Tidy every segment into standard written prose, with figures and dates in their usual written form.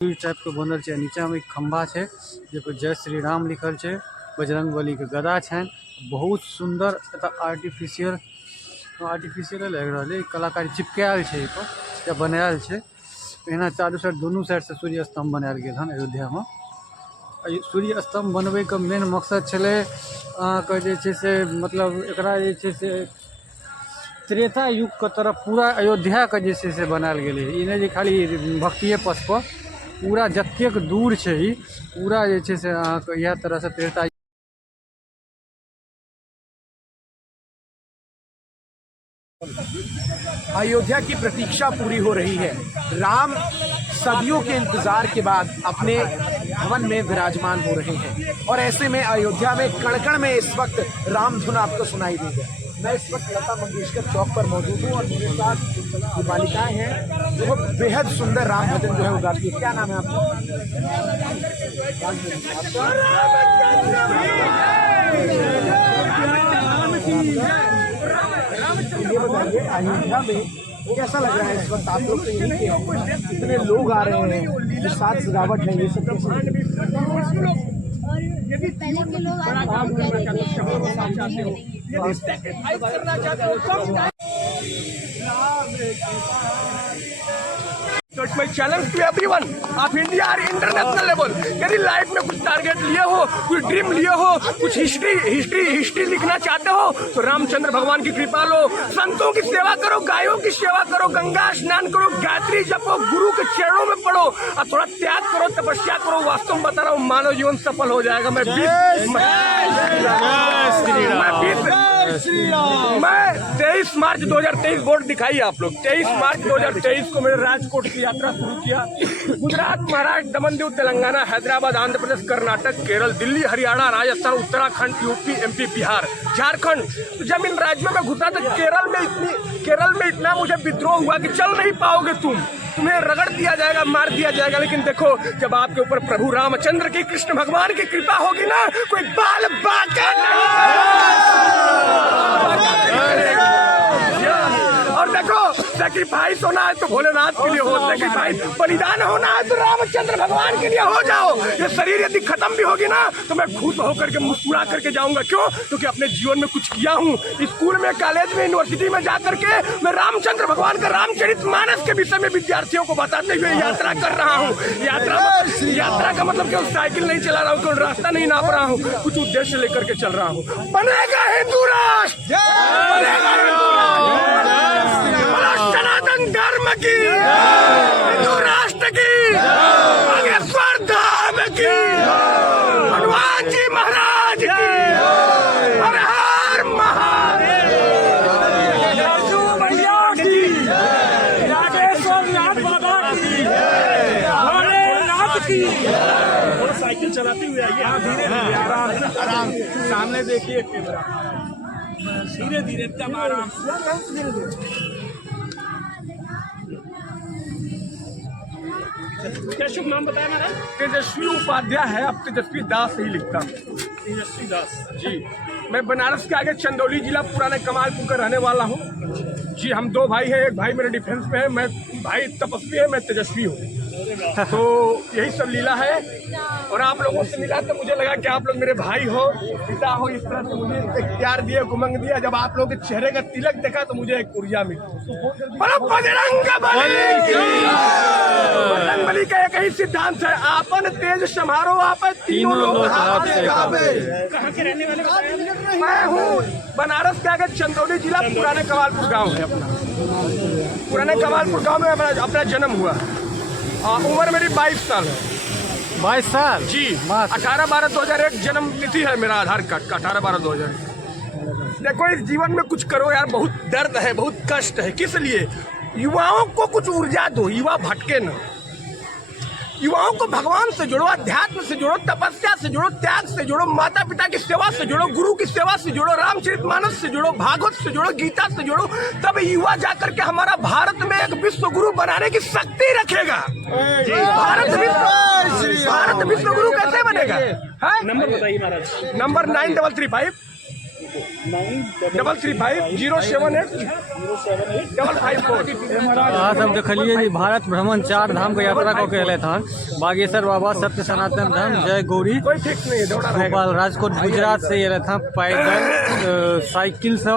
Type के बनल है। नीचा में एक खंभा है जो जय श्री राम लिखल है। बजरंगबली के गदा है। बहुत सुंदर आर्टिफिशियल लग रहा है। कलाकारी चिपकायल है या बनायल है। एना चारू साइड दोनों साइड से सूर्य स्तंभ बनायल गया हन अयोध्या में। सूर्य स्तंभ बनबे के मेन मकसद छे मतलब एकरा त्रेता युग के तरफ पूरा अयोध्या के बनायल गया है। इन्हें खाली भक्तिये पथ पर पूरा जतेक दूर है पूरा यह तरह से त्रेता अयोध्या की प्रतीक्षा पूरी हो रही है। राम सदियों के इंतजार के बाद अपने भवन में विराजमान हो रहे हैं और ऐसे में अयोध्या में कण-कण में इस वक्त राम धुन आपको सुनाई देगा। मैं इस वक्त लता मंगेशकर चौक पर मौजूद हूँ और मेरे साथ जो बालिकाएं हैं वो बेहद सुंदर राम भजन जो है वो गाती है। क्या नाम है आपका? ये बताइए अयोध्या में कैसा लग रहा है इस वक्त? आप लोग तो यहीं के हैं, इतने लोग आ रहे हैं, जो साथ सजावट है, ये सब कैसे? पहले के लोग So it's my challenge to everyone of India और इंटरनेशनल लेवल। यदि लाइफ में कुछ टारगेट लिए हो, कुछ ड्रीम लिए हो, कुछ हिस्ट्री लिखना चाहते हो तो रामचंद्र भगवान की कृपा लो। संतों की सेवा करो, गायों की सेवा करो, गंगा स्नान करो, गायत्री जपो, गुरु के चरणों में पढ़ो और थोड़ा त्याग करो, तपस्या करो। वास्तव में बता रहा हूँ मानव जीवन सफल हो जाएगा। मैं 23 मार्च 2023 बोर्ड दिखाई आप लोग। 23 मार्च 2023 को मैंने राजकोट की यात्रा शुरू किया। Gujarat, Maharashtra, Daman Diu, Telangana, Hyderabad, Andhra Pradesh, Karnataka, Kerala, Delhi, Haryana, Rajasthan, Uttarakhand, UP, MP, Bihar, Jharkhand. तो जब इन राज्यों में घुसा तो केरल में इतना मुझे विद्रोह हुआ कि चल नहीं पाओगे तुम्हें रगड़ दिया जाएगा, मार दिया जाएगा। लेकिन देखो जब आपके ऊपर प्रभु रामचंद्र की, कृष्ण भगवान की कृपा होगी ना, कोई बाल बाका नहीं। और देखो सैक्रिफाइस होना है तो भोलेनाथ के लिए हो, सैक्रिफाइस बलिदान होना है तो रामचंद्र भगवान के लिए हो जाओ। ये शरीर यदि खत्म भी होगी ना तो मैं खुश होकर के मुस्कुरा करके जाऊंगा। क्यों? क्योंकि अपने जीवन में कुछ किया हूँ। स्कूल में, कॉलेज में, यूनिवर्सिटी में जाकर के मैं रामचंद्र भगवान का रामचरितमानस के विषय में विद्यार्थियों को बताते हुए यात्रा कर रहा हूँ। यात्रा का मतलब केवल साइकिल नहीं चला रहा हूँ, केवल रास्ता नहीं नाप रहा हूँ, कुछ उद्देश्य लेकर के चल रहा हूँ। बनेगा हिंदू राष्ट्र, बनेगा हिंदू राष्ट्र, सनातन धर्म की, हिंदू राष्ट्र की, बागेश्वर धाम की, हनुमान जी महाराज की, हर हर महादेव, मैया की, राजेश्वर नाथ बाबा की, भोलेनाथ की। साइकिल चलाते हुए आइए, धीरे धीरे, आराम सामने देखिए कैमरा, धीरे धीरे एकदम आराम से। क्या शुभ नाम बताया मेरा? तेजस्वी उपाध्याय है, अब तेजस्वी दास ही लिखता हूँ। तेजस्वी दास जी। मैं बनारस के आगे चंदौली जिला पुराने कमालपुर का रहने वाला हूँ जी। हम दो भाई हैं, एक भाई मेरे डिफेंस में है, मैं भाई तपस्वी है, मैं तेजस्वी हूँ। तो यही सब लीला है। और आप लोगों से मिला तो मुझे लगा कि आप लोग मेरे भाई हो, पिता हो। इस तरह से मुझे एक प्यार दिया, उमंग दिया। जब आप लोगों के चेहरे का तिलक देखा तो मुझे एक ऊर्जा मिली। बजरंगबली का एक ही सिद्धांत है, आपन तेज समारो, आपन तीनों लोग गावे। कहाँ के रहने वाले? मैं हूँ बनारस के आगे चंदौली जिला, पुराने कमालपुर गाँव है अपना। पुराने कमालपुर गाँव में अपना जन्म हुआ। उम्र मेरी 22 साल है। 22 साल जी। 18/12/2001 जन्म तिथि है मेरा आधार कार्ड का, 18/12/2001। देखो इस जीवन में कुछ करो यार, बहुत दर्द है, बहुत कष्ट है। किस लिए? युवाओं को कुछ ऊर्जा दो, युवा भटके न। युवाओं को भगवान से जोड़ो, अध्यात्म से जोड़ो, तपस्या से जोड़ो, त्याग से जोड़ो, माता पिता की सेवा से जोड़ो, गुरु की सेवा से जोड़ो, रामचरितमानस से जोड़ो, भागवत से जोड़ो, गीता से जोड़ो। तब युवा जाकर के हमारा भारत में एक विश्व गुरु बनाने की शक्ति रखेगा। भारत विश्व गुरु कैसे बनेगा? नंबर बताइए महाराज। नंबर 9335 $335078 अहाँ सब देखलिए जी भारत भ्रमण 4 धाम के यात्रा कऽ के अयलथि हन बागेश्वर बाबा सत्य सनातन धाम जय गौरी कोई फिक्स नहीं है, दौड़ा रहेगा। भोपाल राजकोट गुजरात से अयलथि हन पैदल साइकिल से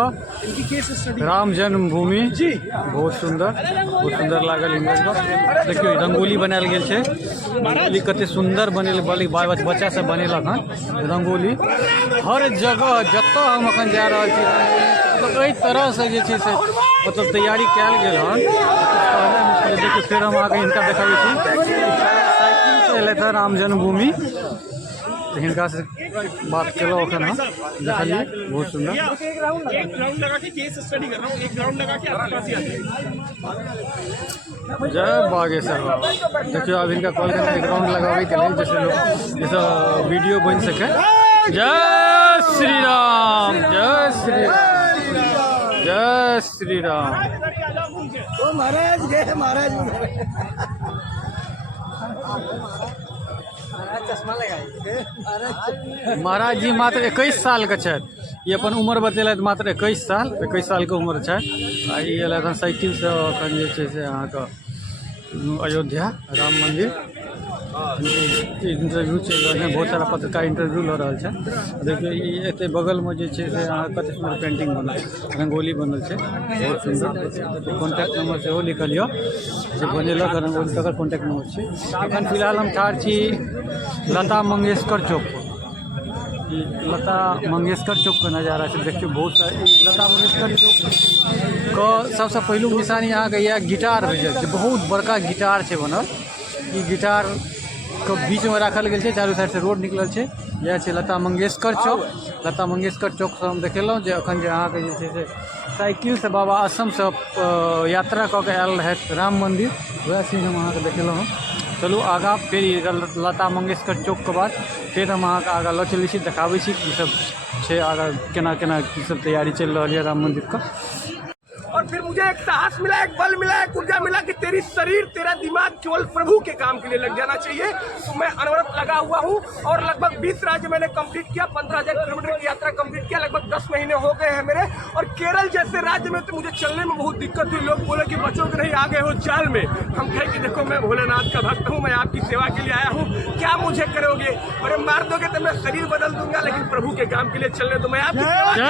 राम जन्मभूमि जी बहुत सुंदर लागल इनका देखियो रंगोली बनायल गेल छै रंगोली कते सुंदर बनेल बच्चा सब बनेलक हन रंगोली हर जगह जतऽ हम अखन जा रहल छी मतलब एहि तरह से जे छै से मतलब तैयारी कयल गेल हन देखियो फेर हम आगे हिनका देखाबै छी साइकिल से अयलथि हन राम जन्मभूमि तो हिनका से बात केलो अखन हम देखलिए बहुत सुंदर एक राउंड लगा के केस स्टडी कर रहा हूँ, एक राउंड लगा के आपके पास ही आते हैं। जय बागेश्वर बाबा देखियो अब इनका कॉल करके एक राउंड लगावे के लिए जैसे लोग जैसे वीडियो बन सके जय श्री राम जय श्री राम जय श्री राम महाराज जय महाराज महाराज जी मात्र 21 साल के छथि ये अपन उम्र बतेलथि मात्र 21 साल के उम्र छै आ ई अयलथि साइकिल से अखन जे छै से अहाँके अयोध्या राम मंदिर इंटरव्यू चल रहा है बहुत सारा पत्रकार इंटरव्यू लऽ रहल छै देखियो ई एते बगल में जे छै से अहाँ कते सुंदर पेंटिंग बनल छै रंगोली बनल छै बहुत सुंदर कॉन्टैक्ट नंबर सेहो लिखल यऽ जे बनेलक रंगोली तकर कॉन्टैक्ट नंबर छै अखन फिलहाल हम ठाढ़ छी लता मंगेशकर चौक पर ई लता मंगेशकर चौक के नज़ारा छै देखियो बहुत सारा लता मंगेशकर चौक के सबसे पहिलुक निशानी अहाँके यह गिटार भेजल छै बहुत बड़का गिटार छै बनल ई गिटार के बीच में राखल गेल छै चारू साइड से रोड निकलल छै यह छै लता मंगेशकर चौक से हम देखेलहुँ जे अखन जे अहाँके जे छै से साइकिल से बाबा असम से यात्रा कऽ के आयल रहथि राम मंदिर वएह चीज हम अहाँके देखेलहुँ हँ चलू आगाँ फिर लता मंगेशकर चौक के बाद फिर हम अहाँके आगाँ लऽ चलै छी देखाबै छी की सब छै आगाँ केना केना की सब तैयारी चलि रहल यऽ राम मंदिर का और फिर मुझे एक साहस मिला, एक बल मिला, एक ऊर्जा मिला कि तेरी शरीर तेरा दिमाग केवल प्रभु के काम के लिए लग जाना चाहिए। तो मैं अनवरत लगा हुआ हूँ और लगभग 20 राज्य मैंने कंप्लीट किया, 15,000 किलोमीटर की यात्रा कंप्लीट किया, लगभग 10 महीने हो गए हैं मेरे। और केरल जैसे राज्य में तो मुझे चलने में बहुत दिक्कत हुई। लोग बोले कि बचों के नहीं आ गए हो चाल में। हम कहे कि देखो मैं भोलेनाथ का भक्त हूँ, मैं आपकी सेवा के लिए आया हूँ, क्या मुझे करोगे? अरे मार दोगे तो मैं शरीर बदल दूंगा, लेकिन प्रभु के काम के लिए चलने दो। मैं आपकी सेवा के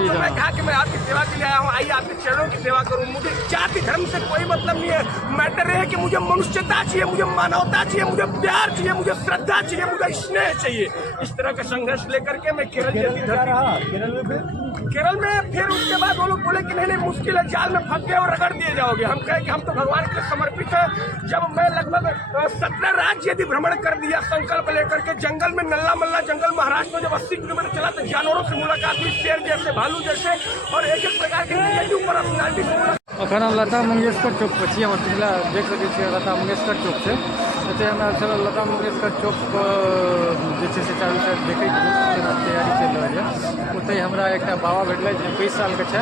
लिए मैं कहा कि मैं आपकी सेवा के लिए आया हूँ, आइए आपके चरणों की सेवा करूँ। मुझे जाति धर्म से कोई मतलब नहीं है, मैटर है कि मुझे मनुष्यता चाहिए, मुझे मानवता चाहिए, मुझे प्यार चाहिए, मुझे श्रद्धा चाहिए, मुझे स्नेह चाहिए। इस तरह का संघर्ष लेकर के मैं केरल जैसी धरती केरल में फिर उसके बाद वो लोग बोले कि नहीं नहीं मुश्किल है, जाल में फंस गए और रगड़ दिए जाओगे। हम कहे कि हम तो भगवान के समर्पित है। जब मैं लगभग 17 राज्य यदि भ्रमण कर दिया संकल्प लेकर के, जंगल में नल्ला मल्ला जंगल महाराष्ट्र में जब 80 किलोमीटर चला तो जानवरों से मुलाकात हुई, शेर जैसे भालू जैसे और एक प्रकार के पर्सनालिटी। अखन हम लता मंगेशकर चौक पर छी, हमर पिछला देख सकै छियै लता मंगेशकर चौक से एते हमरा चल लता मंगेशकर चौक पर जे छै से चारू साइड देखै छी जेना तैयारी चलि रहल यऽ। ओतहि हमरा एकटा बाबा भेटलै जे 21 साल के छै, ओ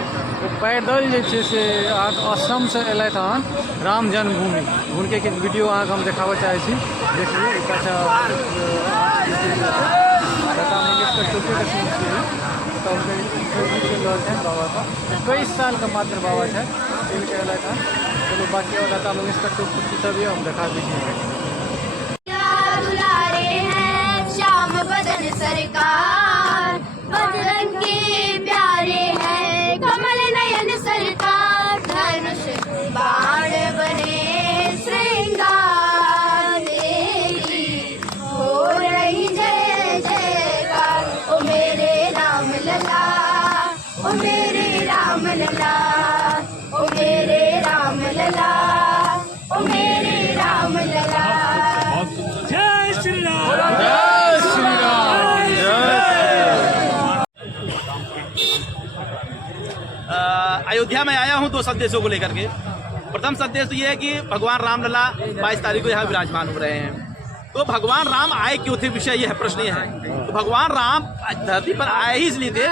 पैदल जे छै से अहाँके असम से अयलथि हन राम जन्मभूमि। हुनके किछु वीडियो अहाँके हम देखाबऽ चाहै छी, देखिए एकटा छै लता मंगेशकर चौके के सीन छियै बाबा का 21 साल का मात्र बाबा है चल के अयलथि हन। चलो बाकी और लता मंगेशकर चौक पर की सब ये हम देखा दीजिए। श्याम बदन सरकार बजरंग के प्यारे हैं, कमल नयन सरकार धनुष बाण बने श्रृंगार तेरी हो रही जय जयकार। ओ मेरे राम लला, ओ मेरे राम लला, ओ मेरे राम लला, ओ मेरे राम लला। जय श्री राम, जय श्री राम, जय अयोध्या में आया हूं 2 संदेशों को लेकर के। प्रथम संदेश तो ये है कि भगवान रामलला 22 तारीख को यहाँ विराजमान हो रहे हैं। तो भगवान राम आए क्यों थे, विषय ये है, प्रश्न ये है। तो भगवान राम धरती पर आए ही इसलिए थे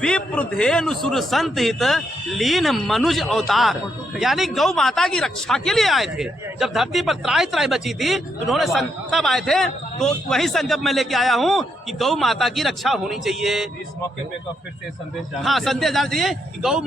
विप्रधेनु सुर संत हित लीन मनुज अवतार, यानी गौ माता की रक्षा के लिए आए थे। जब धरती पर त्राही त्राही बची थी तो उन्होंने तब आए थे, तो वही संकल्प मैं लेके आया हूँ कि गौ माता की रक्षा होनी चाहिए। इस मौके पे तो फिर से संदेश हाँ, संदेश जाना चाहिए कि गौ माता